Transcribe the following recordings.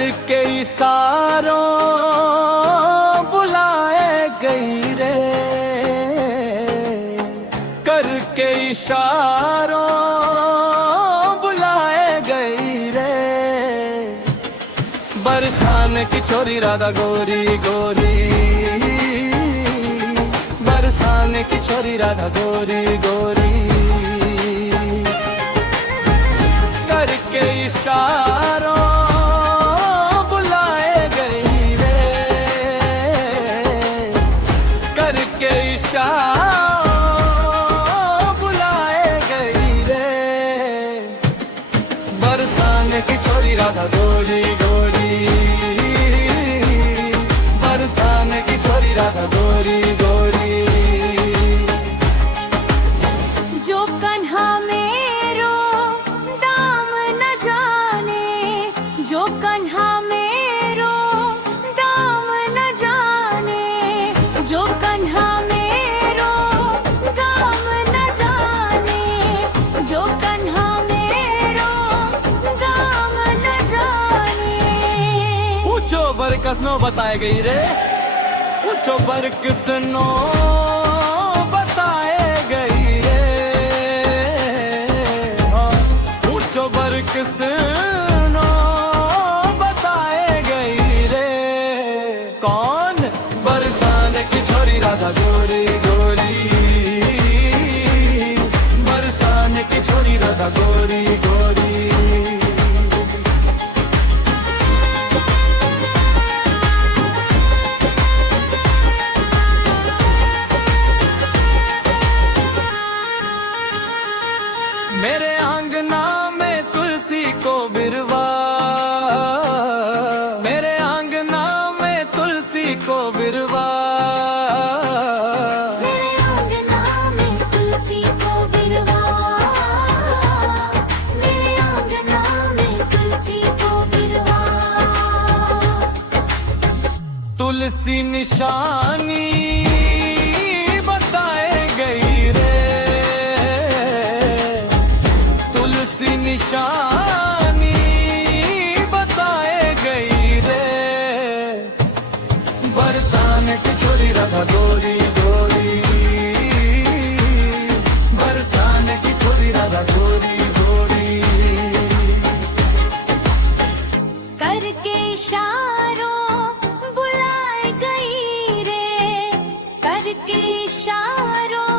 करके इशारों बुलाए गई रे, करके इशारों बुलाए गई रे। बरसाने की छोरी राधा गोरी गोरी, बरसाने की छोरी राधा गोरी गोरी, करके इशारों बुलाए गई रे, करके इशारों बुलाए गई रे। बरसाने की छोरी राधा गोरी गोरी, बरसाने की छोरी राधा गोरी गोरी। जो कन्हा मेरो दाम न जाने, जो कन्हा मेरो दाम न जाने, जो कन्हा मेरो दाम न जाने, जो कन्हा मेरो दाम न जाने। ऊंचो बरकस नो बताए गई रे, ऊंचो बरकस नो बताए गई रे, ऊंचो बरकस नो बताए गई रे। कौन? बरसाने की छोरी राधा गोरी गोरी, बरसाने की छोरी राधा गोरी गोरी। मेरे आंगना में तुलसी को बिरवा, मेरे आंगना में तुलसी को बिरवा, मेरे आंगना में तुलसी को बिरवा, मेरे आंगना में तुलसी को बिरवा। तुलसी निशानी बताए गई रे, तुलसी निशानी बताए गई रे। बरसाने की छोरी राधा गोरी गोरी, बरसाने की छोरी राधा गोरी गोरी। करके इशारों बुलाए गई रे, करके इशारों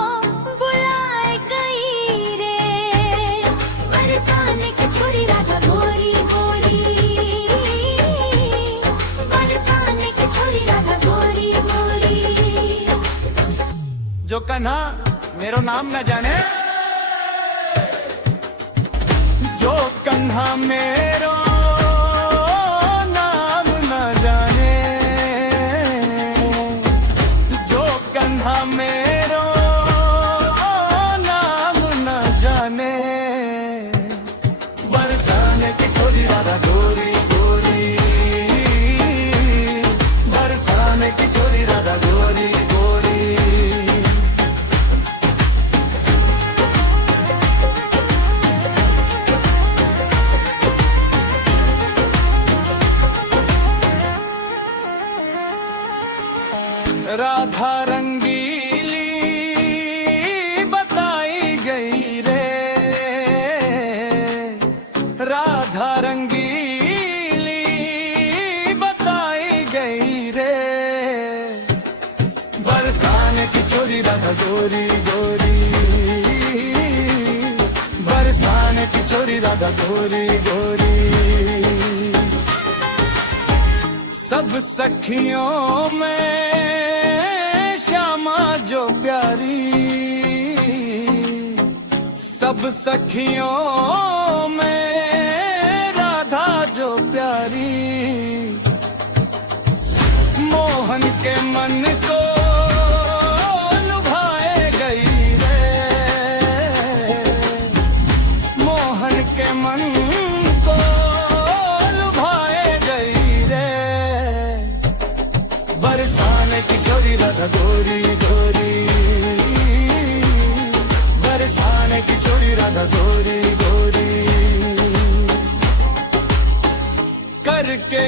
बुलाए गई रे। बरसाने की छोरी राधा गोरी गोरी, बरसाने की छोरी राधा गोरी गोरी। जो कन्हा मेरो नाम न जाने, जो कन्हा मेरो नाम न जाने, जो कन्हा मेरो नाम न जाने। बरसाने की छोरी राधा गोरी गोरी, बरसाने की छोरी राधा गोरी गोरी। राधा रंगीली बताई गई रे, राधा रंगीली बताई गई रे। बरसाने की छोरी राधा गोरी गोरी, बरसाने की छोरी राधा गोरी गोरी। सब सखियों में श्यामा जो प्यारी, सब सखियों में राधा जो प्यारी। मोहन के मन को लुभाए गई रे, मोहन के मन को लुभाए गई रे। बरसाने की छोरी राधा गोरी गोरी, बरसाने की छोरी राधा गोरी गोरी। करके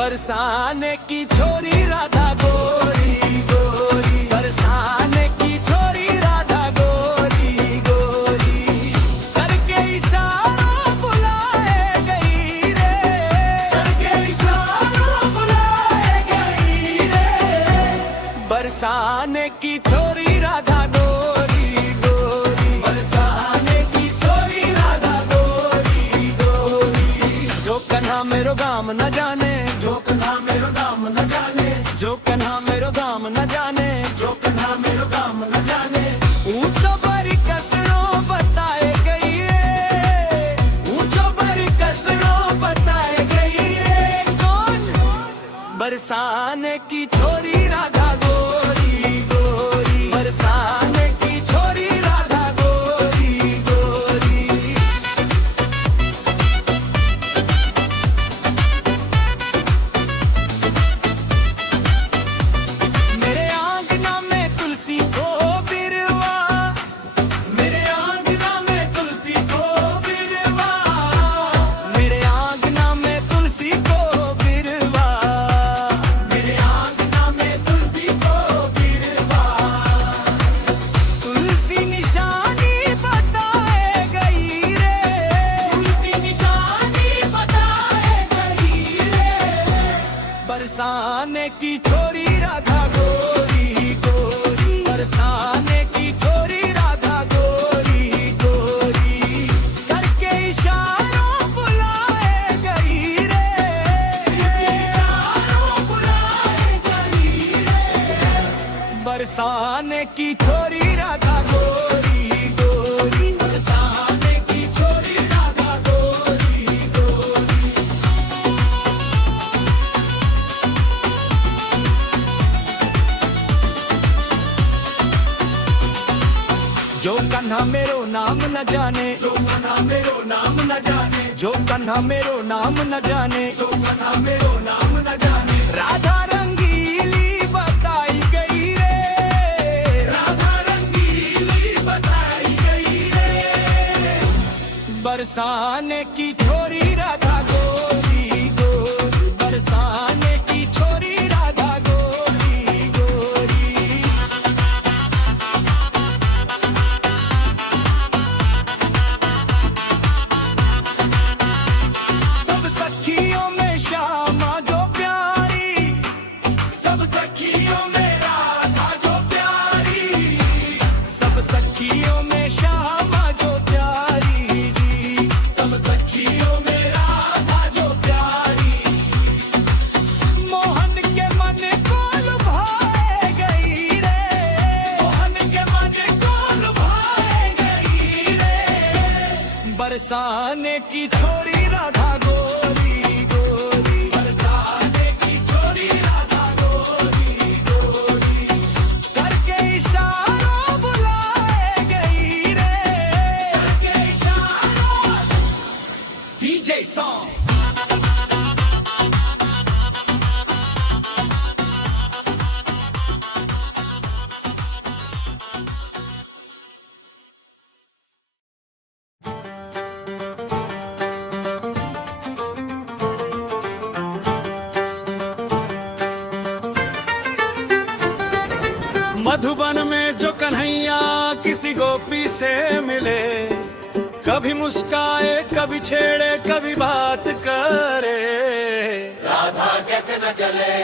बरसाने की छोरी राधा गोरी गोरी, बरसाने की छोरी राधा गोरी गोरी, करके इशारा बुलाए गई रे, करके इशारा बुलाए गई रे, बरसाने की छोरी राधा गोरी गोरी, बरसाने की छोरी राधा गोरी गोरी। जो कन्हा मेरो गाम न जाने, जो कन्हा मेरो गाम न जाने, जो कन्हा मेरो गाम न जाने, जो कन्हा मेरो गाम न जाने, ऊंचो बरी कसनो बताए गई रे, ऊंचो बरी कसनो बताए गई रे, कौन? बरसाने की छोरी राधा गोरी गोरी, बरसाने की छोरी राधा गोरी गोरी। मेरे आंगना में तुलसी को बिरवा, मेरे आंगना में तुलसी को बिरवा, मेरे आंगना में तुलसी को बिरवा, मेरे आंगना में तुलसी को बिरवा, तुलसी निशानी बताए गई रे, तुलसी निशानी बताए गई रे, बरसाने की छोरी राधा गोरी गोरी, बरसाने की छोरी राधा गोरी गोरी, करके इशारों बुलाए गई रे, इशारों बुलाए गई रे, बरसाने की छोरी राधा गोरी गोरी, बरसाने की छोरी राधा गोरी गोरी। जो कन्हा मेरो नाम न जाने, जो कन्हा मेरो नाम न जाने, जो कन्हा मेरो नाम न जाने, जो कन्हा मेरो नाम न जाने, राधा रंगीली बताई गई रे, राधा रंगीली बताई गई रे, बरसाने की छोरी राधा गोरी गोरी, बरसाने की छोरी राधा गोरी गोरी। सब सखियों में श्यामा जो प्यारी, सब सखियों में राधा जो प्यारी, सब सखियों में श्यामा जो प्यारी, सब सखियों में राधा जो प्यारी, मोहन के मन को लुभाए गई रे, मोहन के मन को लुभाए गई रे, बरसाने की छोरी राधा गोरी गोरी, बरसाने की छोरी राधा गोरी गोरी, करके इशारों बुलाए गई रे, करके इशारों। DJ song। मधुबन में जो कन्हैया किसी गोपी से मिले, कभी मुस्काए कभी छेड़े कभी बात करे, राधा कैसे न जले,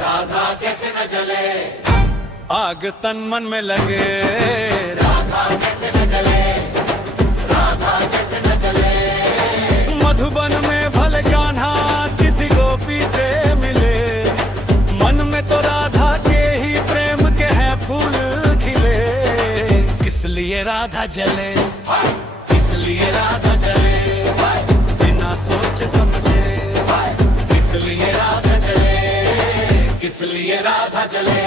राधा कैसे न जले, आग तन मन में लगे, राधा कैसे न जले, राधा कैसे न जले, मधुबन में भले कान्हा किसी गोपी से मिले, मन में तो राधा के ही प्रेम के हैं फूल खिले, इसलिए राधा जले, इसलिए राधा जले, बिना सोचे समझे, इसलिए राधा जले, इसलिए राधा जले।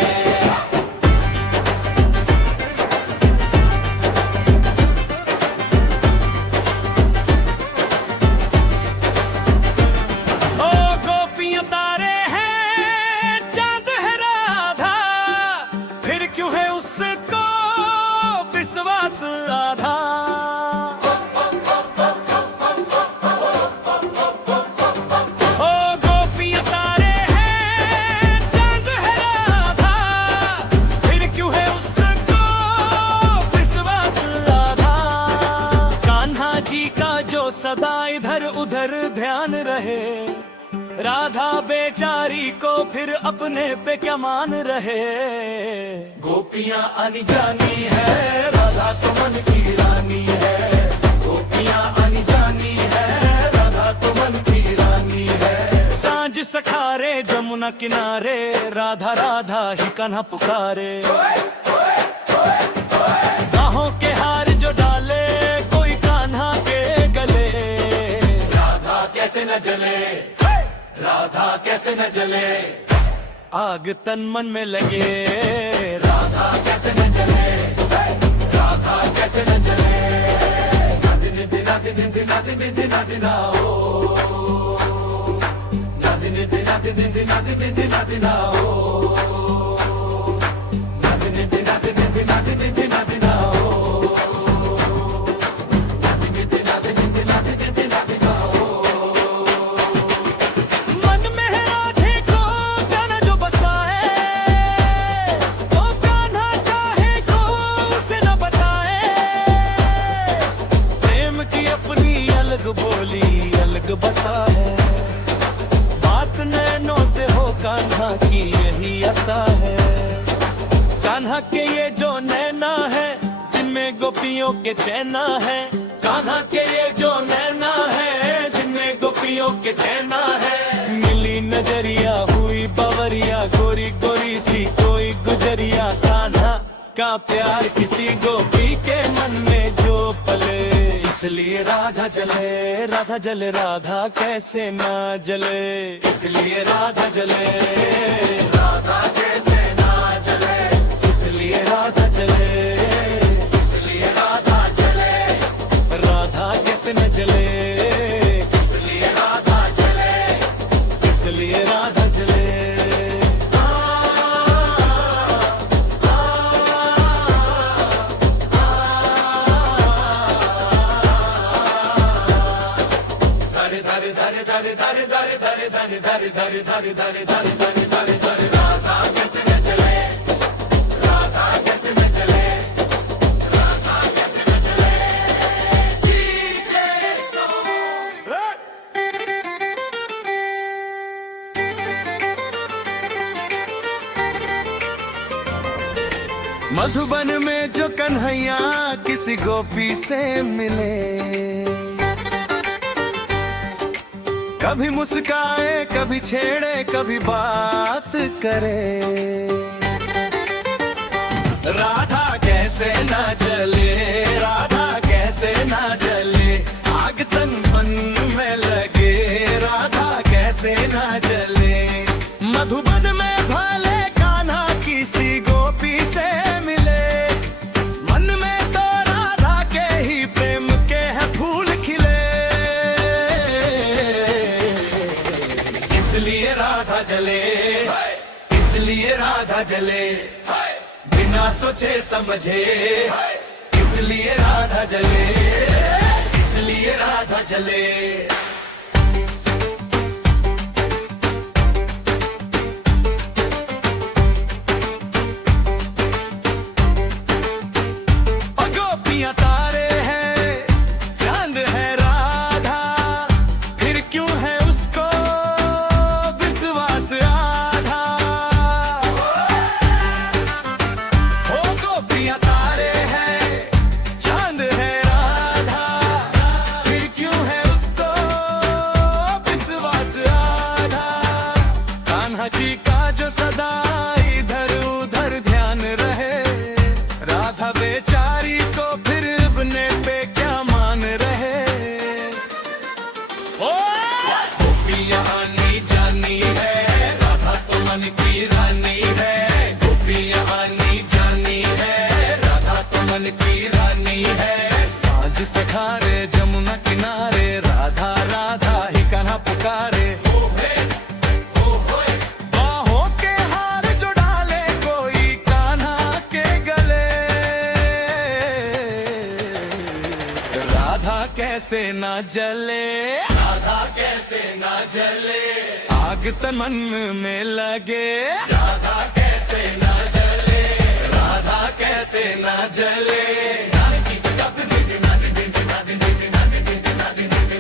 ओ गोपियां तारे हैं, चांद है राधा, फिर क्यों है उसको विश्वास आधा। ओ गोपियां सदा इधर उधर ध्यान रहे, राधा बेचारी को फिर अपने पे क्या मान रहे। गोपियां आनी जानी है, राधा तो मन की रानी है। गोपियां आनी जानी है, राधा तो मन की रानी है। सांझ सखारे जमुना किनारे, राधा राधा ही कान्हा पुकारे। बाहों के हार जो डाले कोई कान्हा के गले, राधा कैसे न जले, राधा कैसे न जले, आग तन मन में लगे। राधा कैसे न जले, राधा कैसे न जले। नादिन दिना दिन दिना दिन दिना दिना ओ, नादिन दिना दिन दिना दिन दिना दिना ओ, नादिन दिना दिन दिना दिन दिना दिना ओ, नादिन दिना दिन दिना दिन दिना दिना ओ। मन में है राधे को कान्हा जो बसा है, वो कान्हा चाहे को उसे न बताए। प्रेम की अपनी अलग बोली अलग बसा है, बात नैनों से हो कान्हा की यही आशा है। कान्हा के ये जो नैना है, जिनमें गोपियों के चैना है। कान्हा के ये जो नैना है, जिनमें गोपियों के चैना है। मिली नजरिया हुई बावरिया, गोरी गोरी सी कोई गुजरिया। कान्हा का प्यार किसी गोपी के मन में जो पले, इसलिए राधा जले, राधा जले, राधा कैसे ना जले। इसलिए राधा जले, राधा कैसे ना जले, इसलिए राधा जले, इसलिए राधा जले, राधा कैसे न जले। इसलिए राधा जले। इसलिए राधा जले। धरे धरे धरे धरे धरे धरे धरे धरे धरे धरे धरे धरे धरे धरे धरे धरे राधा कैसे न जले, राधा कैसे न जले, राधा कैसे न जले। डीजे सॉन्ग मधुबन में जो कन्हैया किसी गोपी से मिले, कभी मुस्काए कभी छेड़े कभी बात करे। राधा कैसे ना जले, राधा कैसे ना जले, आग तन मन में लगे। राधा कैसे ना जले। मधुबन में भले कान्हा किसी गोपी से मिले, मन में तो राधा के ही प्रेम के है फूल खिले। इसलिए राधा जले, इसलिए राधा जले, बिना सोचे समझे। इसलिए राधा जले, इसलिए राधा जले। गोपियां तारे हैं, चांद है राधा, फिर क्यों है उसको विश्वास आधा। ओ गोपियां तारे हैं, चांद है राधा, फिर क्यों है उसको विश्वास आधा। कान्हा जी का जो सदा इधर उधर ध्यान रहे, राधा बेचारी को फिर अपने पे क्या मान रहे। ओ गोपियां आनी जानी है, राधा तो मन की रानी है। गोपियां आनी जानी है, राधा तो मन की रानी है। सांझ सखारे जमुना किनारे, राधा राधा ही कान्हा पुकारे। बाहों के हार जो डाले कोई कान्हा के गले, राधा कैसे ना जले, राधा कैसे न जले, आग तन मन में लगे। राधा कैसे न जले, राधा कैसे ना जले। नादिन दिना दिन दिना दिन दिना दिन दिना दिन दिना दिन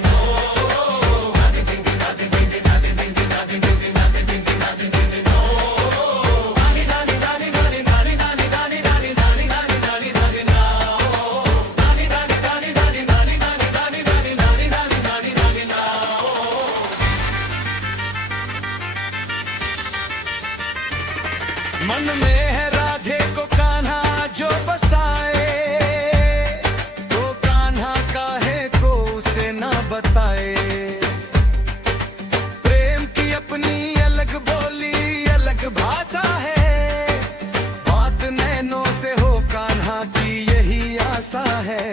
बताए। प्रेम की अपनी अलग बोली अलग भाषा है, बात नैनों से हो कान्हा की यही आशा है।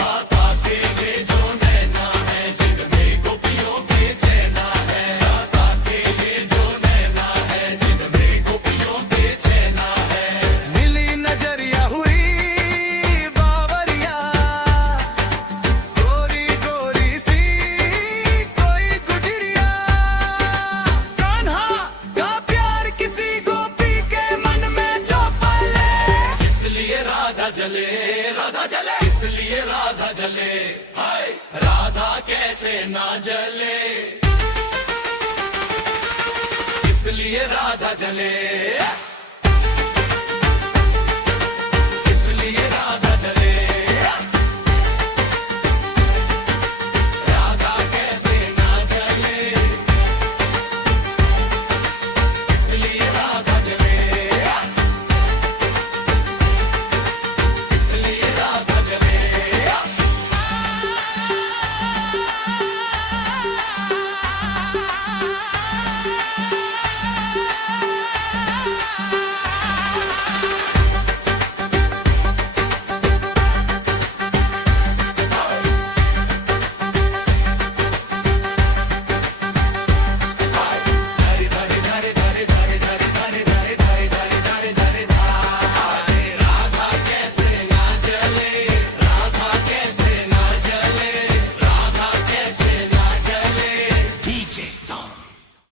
राधा के ये जो नैना है जिनमें गोपियों के चैना है, राधा के ये जो नैना है जिनमें गोपियों के चैना है। मिली नजरिया हुई बावरिया, गोरी गोरी सी कोई गुजरिया। कान्हा का प्यार किसी गोपी के मन में जो पले, इसलिए राधा जले, राधा जले, इसलिए राधा जले। हाय राधा कैसे ना जले, इसलिए राधा जले।